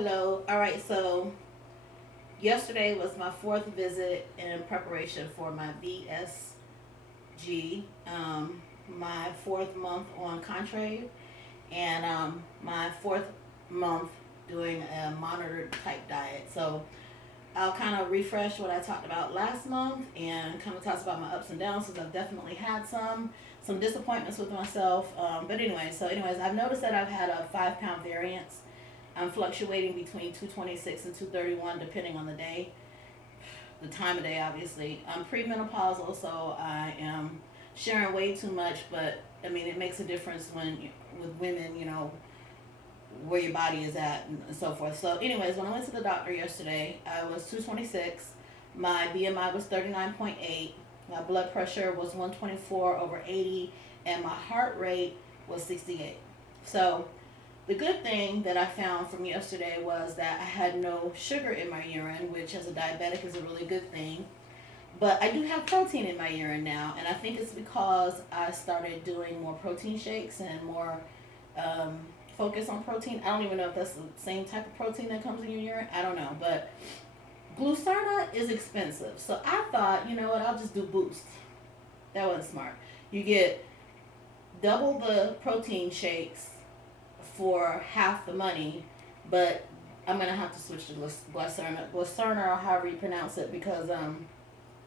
Hello. All right, so yesterday was my fourth visit in preparation for my VSG, my fourth month on Contrave, and my fourth month doing a monitored type diet. So I'll kind of refresh what I talked about last month and kind of talk about my ups and downs because I've definitely had some disappointments with myself. But anyway, I've noticed that I've had a 5 pound variance. I'm fluctuating between 226 and 231 depending on the day, the time of day, obviously. I'm premenopausal, so I am sharing way too much, but I mean, it makes a difference with women, where your body is at and so forth. So, anyways, when I went to the doctor yesterday, I was 226. My BMI was 39.8. My blood pressure was 124/80, and my heart rate was 68. So, the good thing that I found from yesterday was that I had no sugar in my urine, which as a diabetic is a really good thing. But I do have protein in my urine now, and I think it's because I started doing more protein shakes and more um, focus on protein. I don't even know if that's the same type of protein that comes in your urine. I don't know, but Glucerna is expensive, so I thought, you know what, I'll just do Boost. That wasn't smart. You get double the protein shakes for half the money, but I'm gonna have to switch to Glucerna, or however you pronounce it, because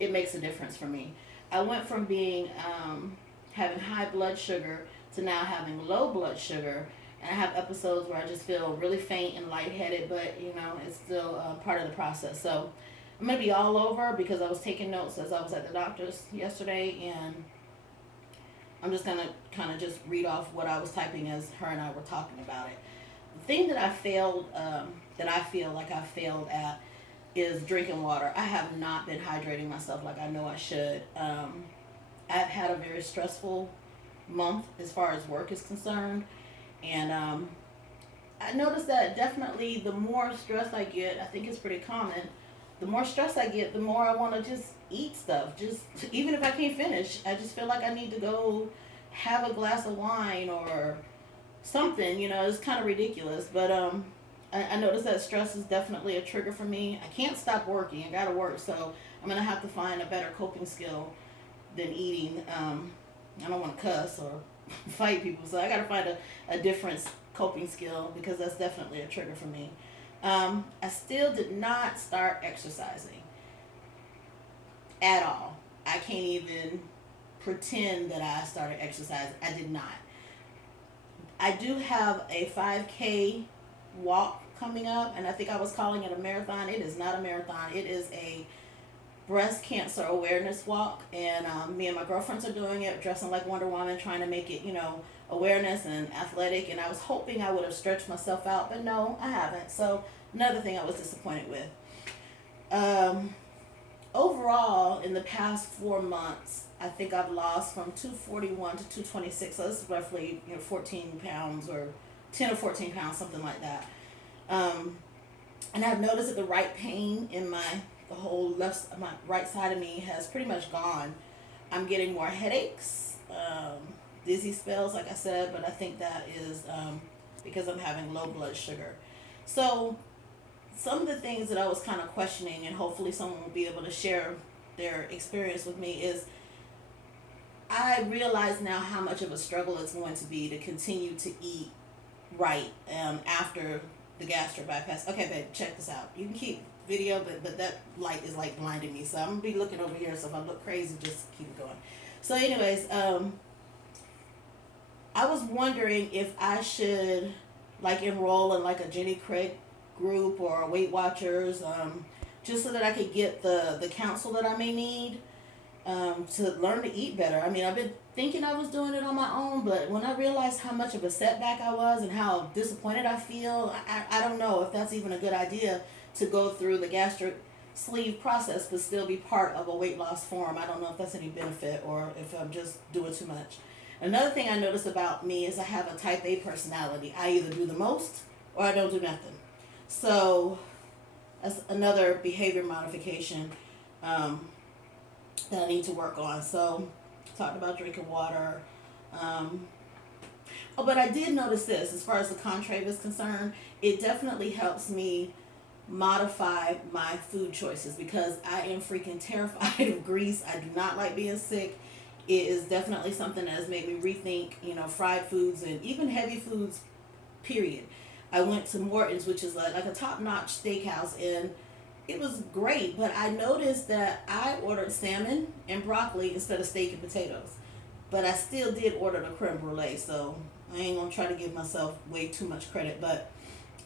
it makes a difference for me. I went from being having high blood sugar to now having low blood sugar, and I have episodes where I just feel really faint and lightheaded, but it's still part of the process. So I'm gonna be all over because I was taking notes as I was at the doctor's yesterday, and I'm just gonna kind of just read off what I was typing as her and I were talking about it. The thing that that I feel like I failed at is drinking water. I have not been hydrating myself like I know I should. I've had a very stressful month as far as work is concerned, and I noticed that definitely the more stress I get, I think it's pretty common. The more stress I get, the more I want to just eat stuff. Just even if I can't finish, I just feel like I need to go have a glass of wine or something. It's kind of ridiculous, but I noticed that stress is definitely a trigger for me. I can't stop working. I gotta work, so I'm gonna have to find a better coping skill than eating. I don't want to cuss or fight people, so I gotta find a different coping skill because that's definitely a trigger for me. I still did not start exercising at all. I can't even pretend that I started exercising. I did not. I do have a 5K walk coming up, and I think I was calling it a marathon. It is not a marathon. It is a breast cancer awareness walk, and me and my girlfriends are doing it, dressing like Wonder Woman, trying to make it, awareness and athletic. And I was hoping I would have stretched myself out, but no, I haven't. So another thing I was disappointed with. Overall, in the past 4 months, I think I've lost from 241 to 226. So this is roughly 14 pounds or 10 or 14 pounds, something like that. And I've noticed that the right pain in the whole my right side of me has pretty much gone. I'm getting more headaches, dizzy spells, like I said, but I think that is because I'm having low blood sugar. So some of the things that I was kind of questioning, and hopefully someone will be able to share their experience with me, is I realize now how much of a struggle it's going to be to continue to eat right after the gastric bypass. Okay, babe, check this out. You can keep video, but that light is like blinding me, so I'm gonna be looking over here. So if I look crazy, just keep it going. So, anyways, I was wondering if I should like enroll in like a Jenny Craig group or Weight Watchers, just so that I could get the counsel that I may need to learn to eat better. I mean, I've been thinking I was doing it on my own, but when I realized how much of a setback I was and how disappointed I feel, I don't know if that's even a good idea to go through the gastric sleeve process but still be part of a weight loss forum. I don't know if that's any benefit or if I'm just doing too much. Another thing I noticed about me is I have a type A personality. I either do the most or I don't do nothing. So that's another behavior modification that I need to work on. So talked about drinking water. Oh, but I did notice this as far as the Contrave is concerned. It definitely helps me modify my food choices because I am freaking terrified of grease. I do not like being sick. It is definitely something that has made me rethink, fried foods and even heavy foods, period. I went to Morton's, which is like a top notch steakhouse, and it was great, but I noticed that I ordered salmon and broccoli instead of steak and potatoes. But I still did order the creme brulee, so I ain't gonna try to give myself way too much credit. But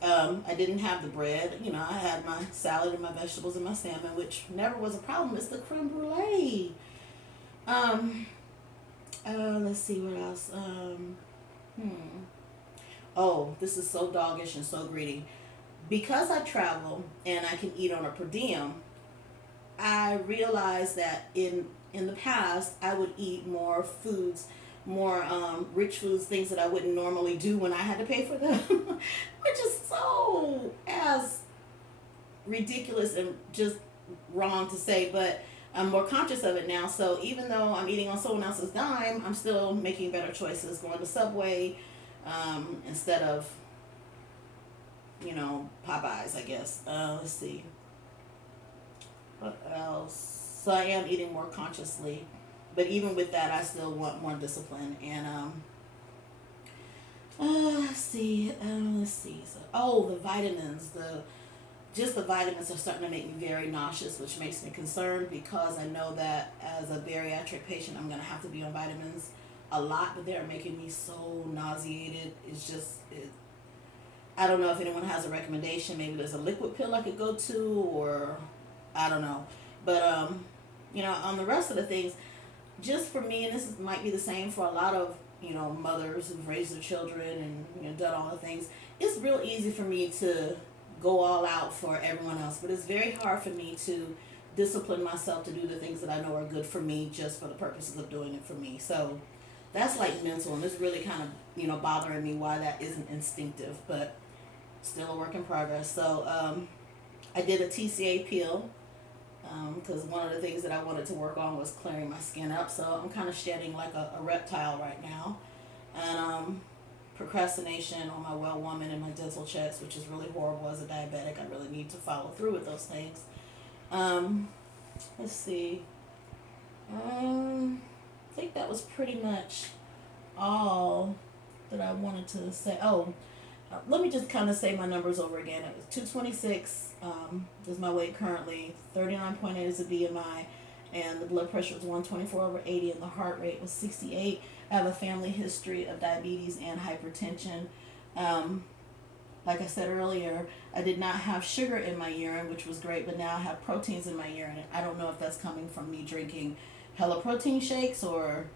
I didn't have the bread. I had my salad and my vegetables and my salmon, which never was a problem. It's the creme brulee. Um, let's see what else. Hmm. Oh, this is so doggish and so greedy. Because I travel and I can eat on a per diem, I realized that in the past I would eat more foods, more rich foods, things that I wouldn't normally do when I had to pay for them, which is so as ridiculous and just wrong to say, but I'm more conscious of it now. So even though I'm eating on someone else's dime, I'm still making better choices, going to Subway instead of Popeyes, I guess. Let's see. What else? So I am eating more consciously, but even with that, I still want more discipline. And let's see. Let's see. So, the vitamins. The vitamins are starting to make me very nauseous, which makes me concerned because I know that as a bariatric patient, I'm gonna have to be on vitamins a lot, but they're making me so nauseated. It's just I don't know if anyone has a recommendation. Maybe there's a liquid pill I could go to, or I don't know. But on the rest of the things, just for me, and might be the same for a lot of mothers who've raised their children and done all the things. It's real easy for me to go all out for everyone else, but it's very hard for me to discipline myself to do the things that I know are good for me, just for the purposes of doing it for me. So that's like mental, and it's really kind of bothering me why that isn't instinctive, but still a work in progress. So I did a TCA peel because one of the things that I wanted to work on was clearing my skin up. So I'm kind of shedding like a reptile right now, and procrastination on my well woman and my dental checks, which is really horrible as a diabetic. I really need to follow through with those things. Let's see. I think that was pretty much all that I wanted to say. Let me just kind of say my numbers over again. It was 226 is my weight currently, 39.8 is the BMI, and the blood pressure was 124/80, and the heart rate was 68. I have a family history of diabetes and hypertension. Like I said earlier, I did not have sugar in my urine, which was great, but now I have proteins in my urine. I don't know if that's coming from me drinking hella protein shakes or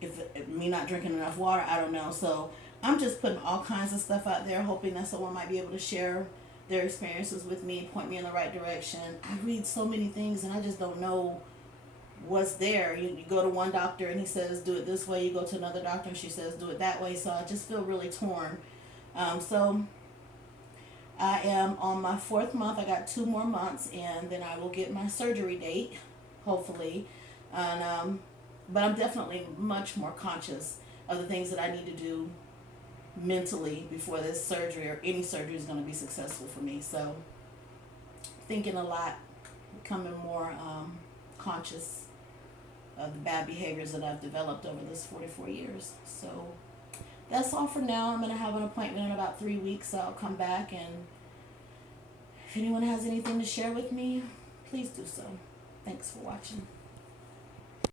if me not drinking enough water. I don't know. So I'm just putting all kinds of stuff out there, hoping that someone might be able to share their experiences with me, point me in the right direction. I read so many things and I just don't know what's there. You go to one doctor and he says do it this way. You go to another doctor and she says do it that way. So I just feel really torn. So I am on my 4th month. I got 2 more months and then I will get my surgery date, hopefully. And but I'm definitely much more conscious of the things that I need to do mentally before this surgery or any surgery is going to be successful for me. So thinking a lot, becoming more conscious of the bad behaviors that I've developed over this 44 years. So that's all for now. I'm going to have an appointment in about 3 weeks. So I'll come back, and if anyone has anything to share with me, please do so. Thanks for watching.